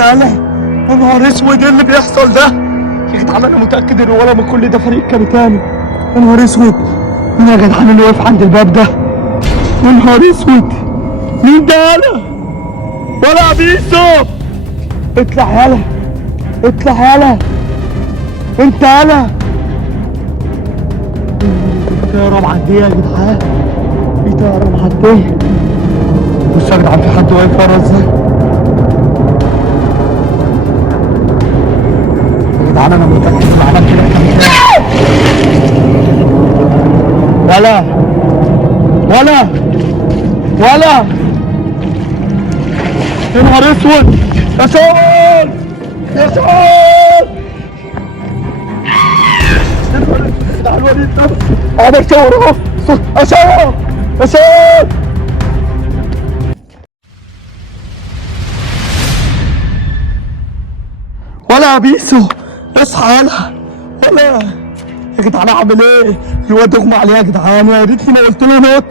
انا يا نهار اسود، ايه اللي بيحصل ده؟ يا جدعان انا متاكد ان ولا من كل ده فريق كابتن. يا نهار اسود، مين يا جدعان اللي واقف عند الباب ده؟ يا نهار اسود، مين ده؟ انا ولا بيسو. اطلع يالا، اطلع يالا، انت يالا. في طياره معديه يا جدعان، في طياره معديه. بصوا يا جدعان، في حد واقف ورا ازاي؟ يا جدعان انا متاكد ان عمل كده كابتن. ولا يا نهار اسود، يا سول يا سول. ده الوليد ده قاعد يصور اهو. يا سول يا سول. ولا يا بيسو اصحى يلا. ولا يا جدعان اعمل ايه؟ الواد اغمى عليه يا جدعان، يا ريتني ما قلت له نط.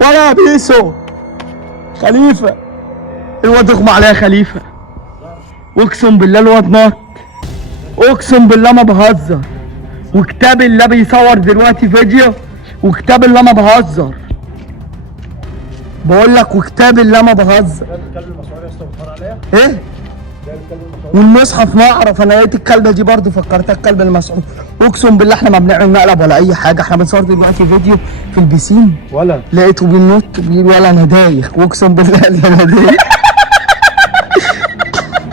ولا يا بيسو خليفه، الواد اغمى عليه يا خليفه. اقسم بالله الواد نط، اقسم بالله ما بهزر، وكتاب الله بيصور دلوقتي فيديو، وكتاب الله ما بهزر، بقول لك وكتاب الله ما بهزر. ايه؟ والمصحف ما اعرف، انا لقيت الكلبه دي برضه فكرتها الكلب المسعود. اقسم بالله احنا ما بنعمل مقلب ولا اي حاجه، احنا بنصور دلوقتي فيديو في البسين. ولا لقيته بينط بيقول ولا انا دايخ، واقسم بالله انا دايخ.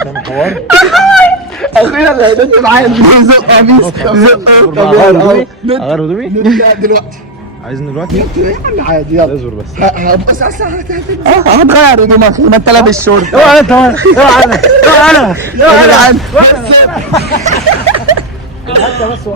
كان حوار اخويا اللي هينط معايا زق قميص زق. اغير هدومي دلوقتي. عايزني دلوقتي؟ عادي يلا اصبر بس. بص على الساعه هتغير هدومك ما انت لابس شورت. اوعى انت، اوعى انا يا جدعان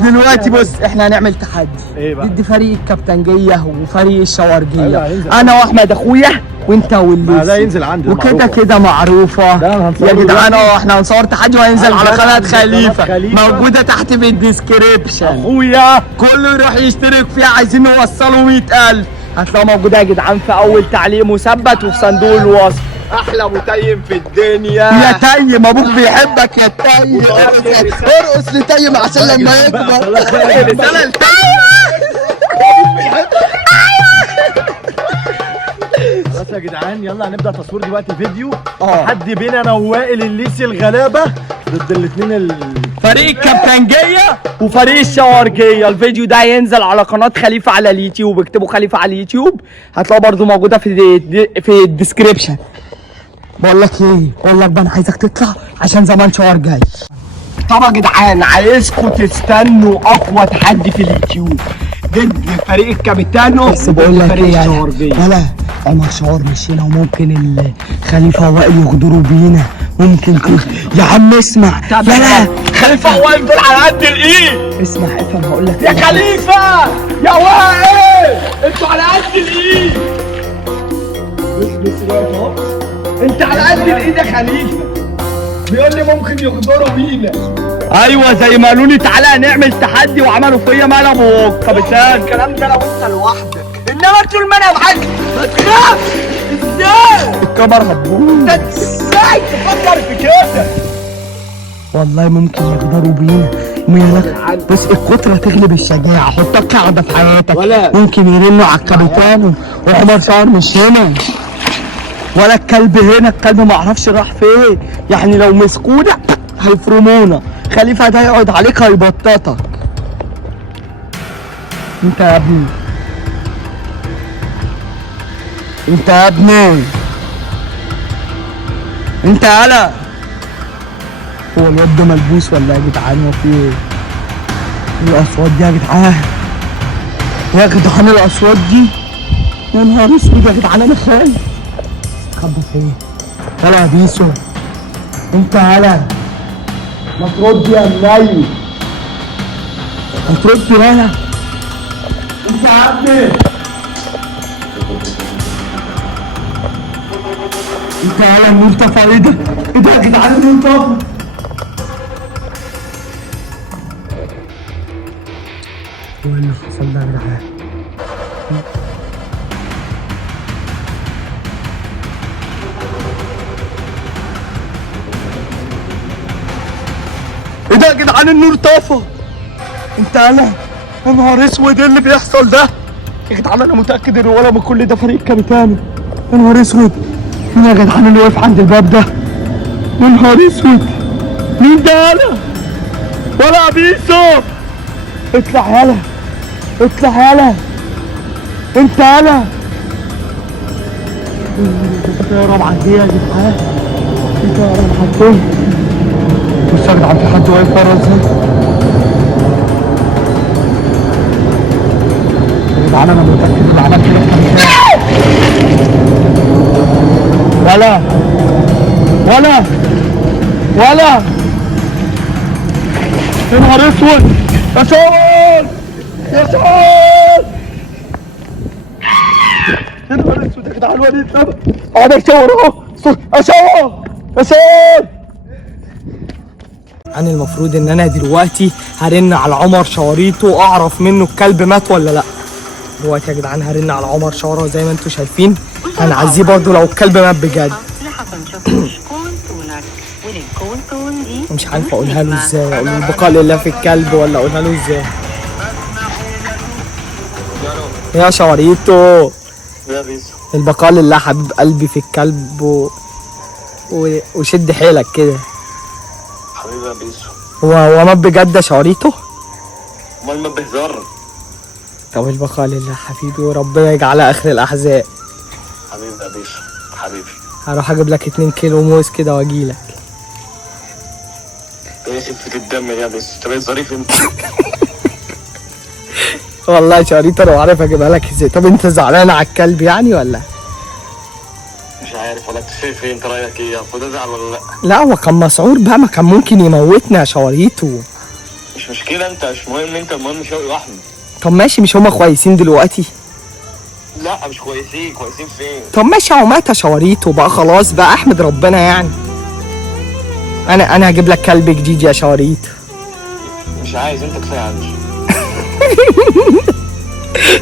دلوقتي بص احنا هنعمل تحدي. ايه بقى؟ ضد فريق الكابتنجيه وفريق الشوارجيه. أيوة انا واحمد اخويا وانت والليسي. ده ينزل عندي وكده كده معروفه يا جدعان. احنا هنصور تحدي وهينزل على قناه خليفه، موجوده تحت في الديسكريبشن. اخويا كله يروح يشترك فيها، عايزين نوصله 100,000. هتلاقوا موجوده يا جدعان في اول تعليق مثبت وفي صندوق الوصف. احلى متيم في الدنيا يا تيم، ابوك بيحبك يا تيم. ارقص لتيم عشان لما يكبر. رسالة لتيم. خلاص يا جدعان، يلا هنبدا تصوير دلوقتي فيديو تحدي بين انا ووائل الليسي الغلابه ضد الاثنين فريق الكابتنجيه وفريق الشوارجيه. الفيديو ده هينزل على قناه خليفه على اليوتيوب، اكتبوا خليفه على اليوتيوب هتلاقوا برضو موجوده في الديسكريبشن. بقول لك ايه، بقول لك بقى انا عايزك تطلع عشان زمان شوار جاي. طبعا يا جدعان عايزكم تستنوا اقوى تحدي في اليوتيوب ضد فريق الكابيتانو. بس بقول لك ايه يلا عمر شعور مشينا وممكن الخليفه وائل يغدروا بينا، ممكن يا عم اسمع يلا. خليفه وائل دول على قد الايد. اسمع افهم هقول لك يا خليفه يا وائل انتوا على قد الايد. بص اهو انت على قد الايد يا خليفه. بيقول لي ممكن يغدروا بينا. ايوه زي ما قالوا لي تعالى نعمل تحدي وعملوا فيا مقلب وكابتن. الكلام ده لو انت لوحدك، انما طول ما انا معاك ما تخافش. ازاي؟ الكاميرا هتبوظ. انت ازاي تفكر في كده؟ والله ممكن يغدروا بينا. بس الكترة تغلب الشجاعة، حطها قاعدة في حياتك. ممكن يرنوا على الكابتن وعمر شعر مش هنا ولا الكلب هنا. الكلب معرفش راح فين، يعني لو مسكونا هيفرمونا. خليفه ده يقعد عليك هيبططك. انت يا ابني، انت يا ابني، انت يالا. هو الواد ده ملبوس ولا يا جدعان؟ هو في ايه؟ الاصوات دي يا جدعان، يا جدعان الاصوات دي يا نهار اسود يا جدعان. انا خايف. خبى فين؟ يلا يا بيسو انت يالا، ما ترد يا منيل، ما ترد يالا انت يا ابني. انت يالا النور طفى. ايه ده؟ ايه ده يا جدعان النور طفى؟ هو اللي حصل ده يا جدعان؟ جدعان النور طفى. انت انا يا نهار اسود، ايه اللي بيحصل ده؟ يا جدعان انا متاكد ان ولا كل ده فريق كابيتانو. يا نهار اسود، مين يا جدعان اللي واقف عند الباب ده؟ يا نهار اسود، مين ده؟ يالا ولا بيسو، اطلع يالا، اطلع يالا، انت يالا. يا رب عديه يا جدعان، انت يا رب عديه. بصوا يا جدعان في حد واقف ورا ازاي؟ يا جدعان انا متاكد ان عملت كده ولا ولا ولا. يا نهار اسود، يا شول يا شول، يا نهار اسود يا جدعان. الواد اتسبق قاعد يشاور اهو. يا شول يا شول. انا المفروض ان انا دلوقتي هرن على عمر شواريته اعرف منه الكلب مات ولا لا. دلوقتي يا جدعان هرن على عمر شواره زي ما انتم شايفين، هنعزيه برضه لو الكلب مات بجد. مش عارف اقولها له ازاي، اقول له البقاء لله في الكلب ولا اقولها له ازاي. يا شواريتو، البقاء لله حبيب قلبي في الكلب وشد حيلك كده حبيبي يا بيسو. هو مات بجد يا شواريتو؟ امال ما بهزار. طب البقاء لله حبيبي، وربنا يجعلها اخر الاحزان. حبيبي يا بيسو حبيبي. هروح اجيب لك 2 كيلو موز كده واجيلك. ايه خفة الدم يا بيسو، انت بقيت ظريف انت. والله شواريتو انا عارف اجيبها لك ازاي. طب انت زعلان على الكلب يعني ولا؟ مش عارف ولا انت شايف ايه، انت رايك ايه؟ المفروض ازعل ولا لا؟ لا هو كان مسعور بقى، ما كان ممكن يموتنا يا شواريتو. مش مشكلة، انت مش مهم، انت المهم شوقي واحمد. طب ماشي، مش هما كويسين دلوقتي؟ لا مش كويسين، كويسين فين؟ طب ماشي هو مات يا شواريتو بقى، خلاص بقى احمد ربنا يعني. انا هجيب لك كلب جديد يا شواريتو. مش عايز، انت كفايه عندي.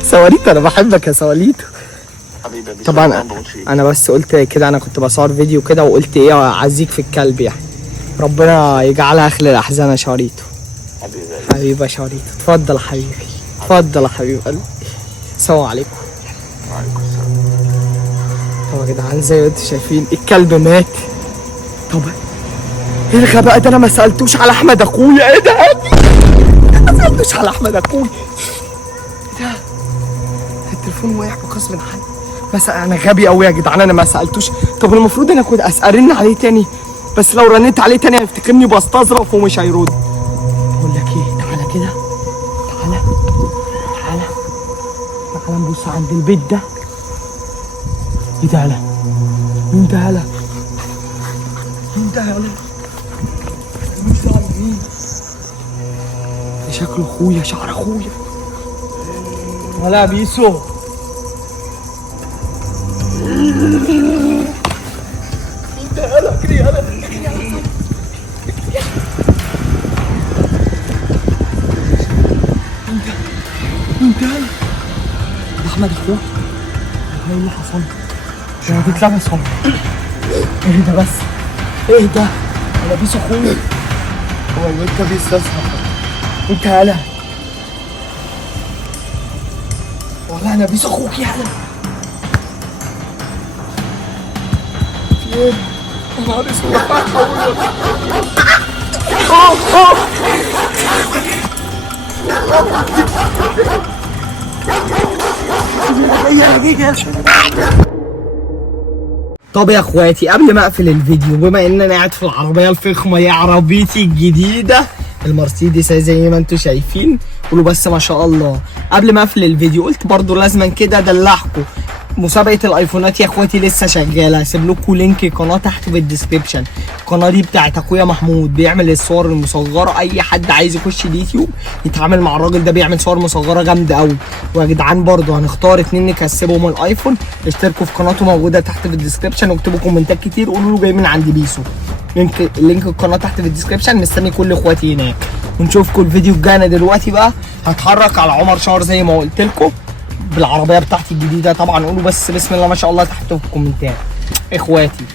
سواريتو انا بحبك يا سواريتو. حبيبي يا بيسو. طبعا انا بس قلت كده، انا كنت بصور فيديو كده وقلت ايه اعزيك في الكلب يعني. ربنا يجعلها اخر الاحزان يا شواريتو. حبيبي يا شواريتو، اتفضل يا حبيبي، اتفضل يا حبيب قلبي. السلام عليكم. وعليكم السلام. طب يا جدعان زي ما انتم شايفين الكلب مات. طب ايه الغباء ده؟ انا ما سالتوش على احمد اخويا. ايه ده؟ ما سالتوش على احمد اخويا. ايه ده؟ التليفون وقع بغصب عني. بس انا غبي قوي يا جدعان، انا ما سالتوش. طب المفروض انا كنت ارن عليه تاني، بس لو رنيت عليه تاني هيفتكرني بستظرف ومش هيرد. بقول لك ايه، تعالى كده، تعالى تعالى تعالى نبص عند البيت ده. ايه ده يالا؟ مين ده يالا؟ مين ده يالا؟ مين ده يالا؟ مين؟ ده شكله اخويا، شعر اخويا. ولا يا بيسو؟ مين ده يالا؟ اجري يالا، اجري يالا. مين ده يالا؟ ده احمد اخويا. ايه اللي حصل؟ ده بيتلبس هون. ايه ده بس؟ ايه ده؟ انا بيسو اخويا. هو الواد ده بيستسرح. انت يالا. والله انا بيسو اخوك يالا. في ايه؟ يا نهار اسود. طب يا اخواتي قبل ما اقفل الفيديو، بما ان انا قاعد في العربيه الفخمه، يا عربيتي الجديده المرسيدس زي ما انتم شايفين، قولوا بس ما شاء الله. قبل ما اقفل الفيديو قلت برضو لازما كده ادلعكم. مسابقه الايفونات يا اخواتي لسه شغاله، هسيب لكم لينك قناه تحت في الديسكربشن. القناه دي بتاعت اخويا محمود، بيعمل الصور المصغره. اي حد عايز يخش اليوتيوب يتعامل مع الراجل ده، بيعمل صور مصغره جامده قوي. ويا جدعان برضو هنختار 2 نكسبهم الايفون. اشتركوا في قناته موجوده تحت في الديسكربشن، واكتبوا كومنتات كتير قولوا له جاي من عند بيسو. لينك القناه تحت في الديسكربشن. مستني كل اخواتي هناك، ونشوفكم الفيديو الجاي. انا دلوقتي بقى هتحرك على عمر شاور زي ما قلت لكم بالعربيه بتاعتي الجديده. طبعا قولوا بس بسم الله ما شاء الله تحت في الكومنتات اخواتي.